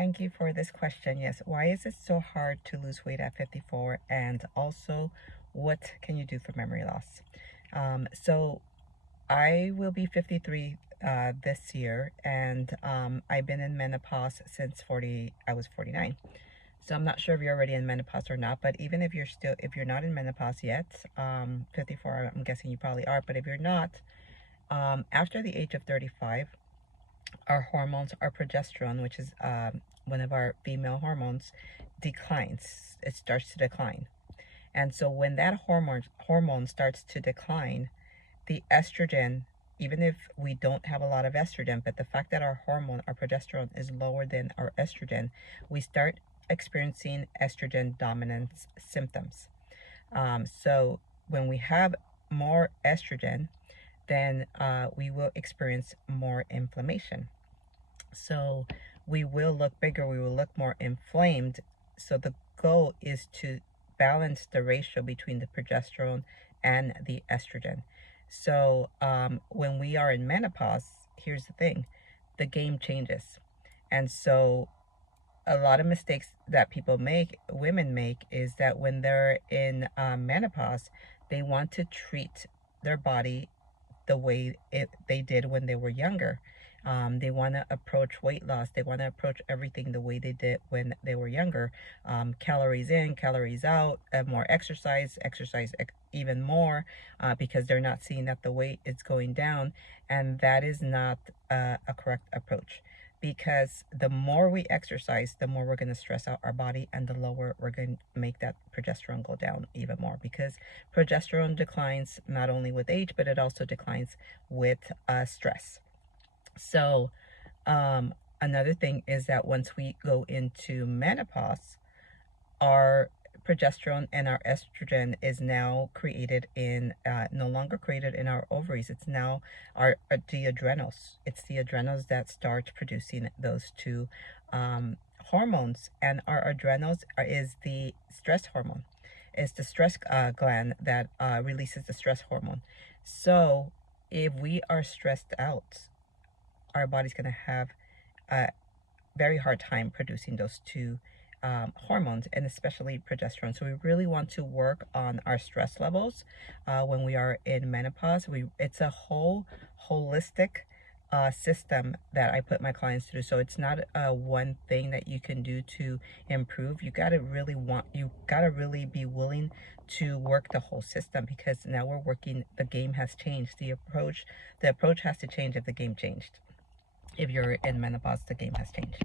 Thank you for this question. Yes, why is it so hard to lose weight at 54? And also, what can you do for memory loss? So I will be 53 this year, and I've been in menopause since 40. I was 49. So I'm not sure if you're already in menopause or not, but even if you're not in menopause yet, 54, I'm guessing you probably are, but if you're not, after the age of 35, our hormones, our progesterone, which is one of our female hormones, declines. It starts to decline. And so when that hormone starts to decline, the estrogen, even if we don't have a lot of estrogen, but the fact that our hormone, our progesterone, is lower than our estrogen, we start experiencing estrogen dominance symptoms. So when we have more estrogen, then we will experience more inflammation. So we will look bigger, we will look more inflamed. So the goal is to balance the ratio between the progesterone and the estrogen. So when we are in menopause, here's the thing, the game changes. And so a lot of mistakes that people make, women make, is that when they're in menopause, they want to treat their body the way they did when they were younger. They want to approach weight loss. They want to approach everything the way they did when they were younger. Calories in, calories out, more exercise, even more, because they're not seeing that the weight is going down. And that is not a correct approach, because the more we exercise, the more we're going to stress out our body, and the lower we're going to make that progesterone go down even more, because progesterone declines not only with age, but it also declines with stress. So another thing is that once we go into menopause, our progesterone and our estrogen is now created in no longer created in our ovaries. It's now the adrenals. It's the adrenals that start producing those two hormones. And our adrenals is the stress hormone. It's the stress gland that releases the stress hormone. So if we are stressed out, our body's going to have a very hard time producing those two hormones, and especially progesterone. So we really want to work on our stress levels when we are in menopause. It's a whole holistic system that I put my clients through. So it's not one thing that you can do to improve. You gotta really be willing to work the whole system, because now we're working, the game has changed. The approach has to change if the game changed. If you're in menopause, the game has changed.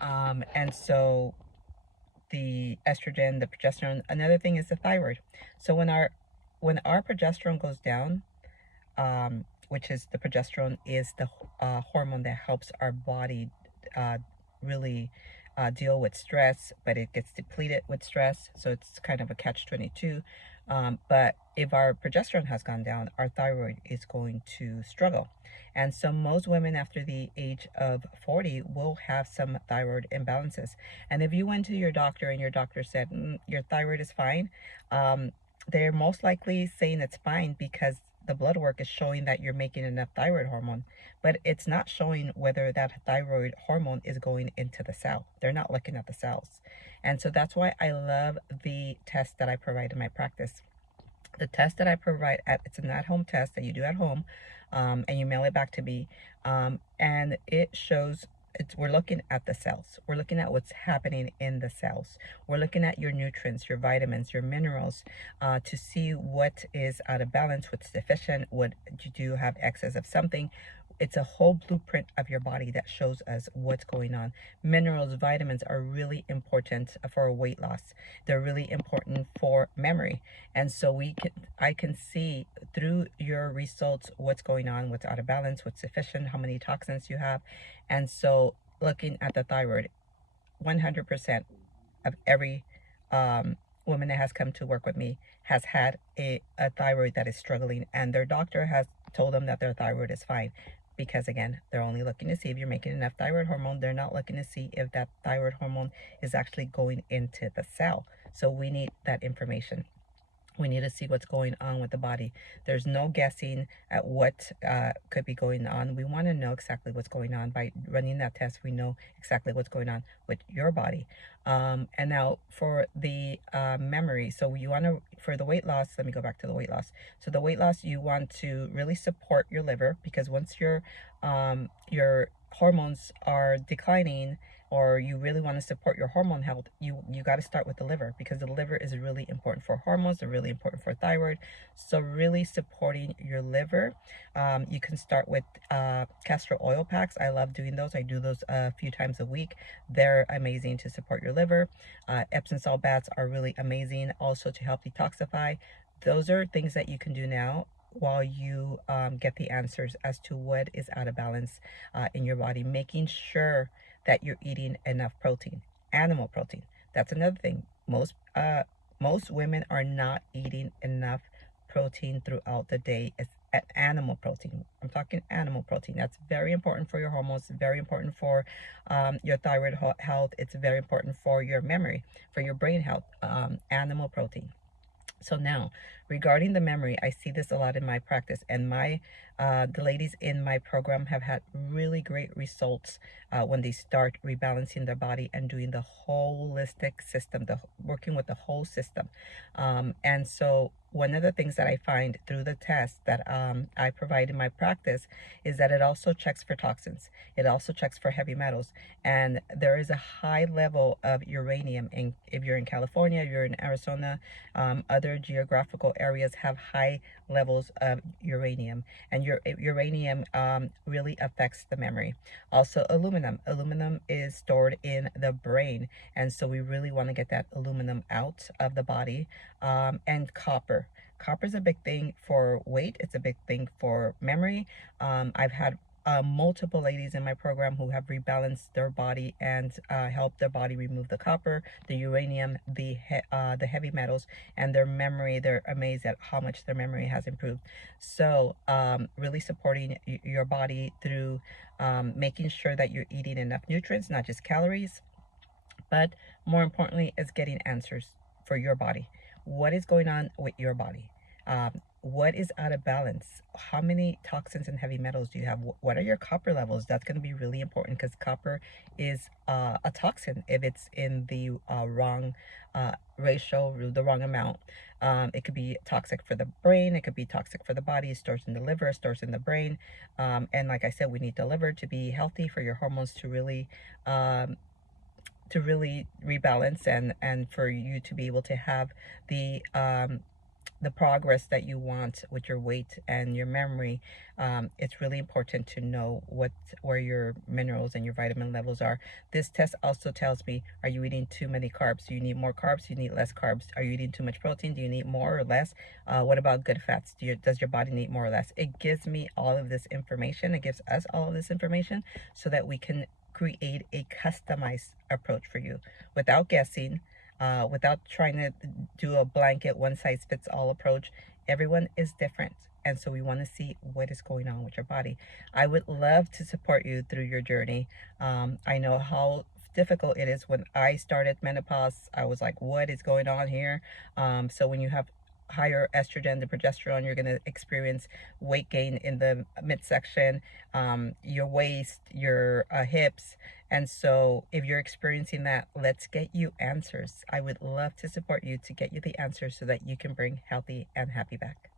And so the estrogen, the progesterone, another thing is the thyroid. So when our progesterone goes down, which is the progesterone is the hormone that helps our body really deal with stress, but it gets depleted with stress. So it's kind of a catch-22. But if our progesterone has gone down, our thyroid is going to struggle. And so most women after the age of 40 will have some thyroid imbalances. And if you went to your doctor and your doctor said, your thyroid is fine, they're most likely saying it's fine because the blood work is showing that you're making enough thyroid hormone, but it's not showing whether that thyroid hormone is going into the cell. They're not looking at the cells. And so that's why I love the test that I provide in my practice. The test that I provide, it's an at-home test that you do at home, and you mail it back to me, and it shows, we're looking at the cells. We're looking at what's happening in the cells. We're looking at your nutrients, your vitamins, your minerals, to see what is out of balance, what's deficient, what you do have excess of something. It's a whole blueprint of your body that shows us what's going on. Minerals, vitamins are really important for weight loss. They're really important for memory. And so I can see through your results what's going on, what's out of balance, what's deficient, how many toxins you have. And so looking at the thyroid, 100% of every woman that has come to work with me has had a thyroid that is struggling, and their doctor has told them that their thyroid is fine, because again, they're only looking to see if you're making enough thyroid hormone. They're not looking to see if that thyroid hormone is actually going into the cell. So we need that information. We need to see what's going on with the body. There's no guessing at what could be going on. We want to know exactly what's going on. By running that test, we know exactly what's going on with your body. And now for the memory, so you want to, for the weight loss, let me go back to the weight loss. So the weight loss, you want to really support your liver, because once your hormones are declining, or you really want to support your hormone health, you got to start with the liver, because the liver is really important for hormones. They're really important for thyroid. So really supporting your liver. You can start with castor oil packs. I love doing those. I do those a few times a week. They're amazing to support your liver. Epsom salt baths are really amazing also to help detoxify. Those are things that you can do now while you get the answers as to what is out of balance in your body, making sure that you're eating enough protein, animal protein. That's another thing. Most women are not eating enough protein throughout the day. It's animal protein. I'm talking animal protein. That's very important for your hormones. Very important for your thyroid health. It's very important for your memory, for your brain health. Animal protein. So now, regarding the memory, I see this a lot in my practice, and the ladies in my program have had really great results when they start rebalancing their body and doing the holistic system, working with the whole system. And so one of the things that I find through the test that I provide in my practice is that it also checks for toxins. It also checks for heavy metals, and there is a high level of uranium. If you're in California, you're in Arizona, other geographical areas have high levels of uranium, and uranium really affects the memory. Also aluminum is stored in the brain, and so we really want to get that aluminum out of the body. And copper is a big thing for weight. It's a big thing for memory. I've had multiple ladies in my program who have rebalanced their body and helped their body remove the copper, the uranium, the heavy metals, and their memory. They're amazed at how much their memory has improved. So really supporting your body through making sure that you're eating enough nutrients, not just calories, but more importantly is getting answers for your body. What is going on with your body? What is out of balance? How many toxins and heavy metals do you have? What are your copper levels? That's going to be really important, because copper is a toxin if it's in the wrong ratio, the wrong amount. It could be toxic for the brain. It could be toxic for the body. It stores in the liver, stores in the brain. And like I said, we need the liver to be healthy for your hormones to really rebalance, and for you to be able to have the progress that you want with your weight and your memory. It's really important to know where your minerals and your vitamin levels are. This test also tells me, are you eating too many carbs? Do you need more carbs? Do you need less carbs? Are you eating too much protein? Do you need more or less? What about good fats? Does your body need more or less? It gives me all of this information. It gives us all of this information so that we can create a customized approach for you without guessing, without trying to do a blanket one size fits all approach. Everyone is different, and so we want to see what is going on with your body. I would love to support you through your journey. I know how difficult it is. When I started menopause, I was like, what is going on here? So when you have higher estrogen, the progesterone, you're going to experience weight gain in the midsection, your waist, your hips. And so if you're experiencing that, let's get you answers. I would love to support you to get you the answers so that you can bring healthy and happy back.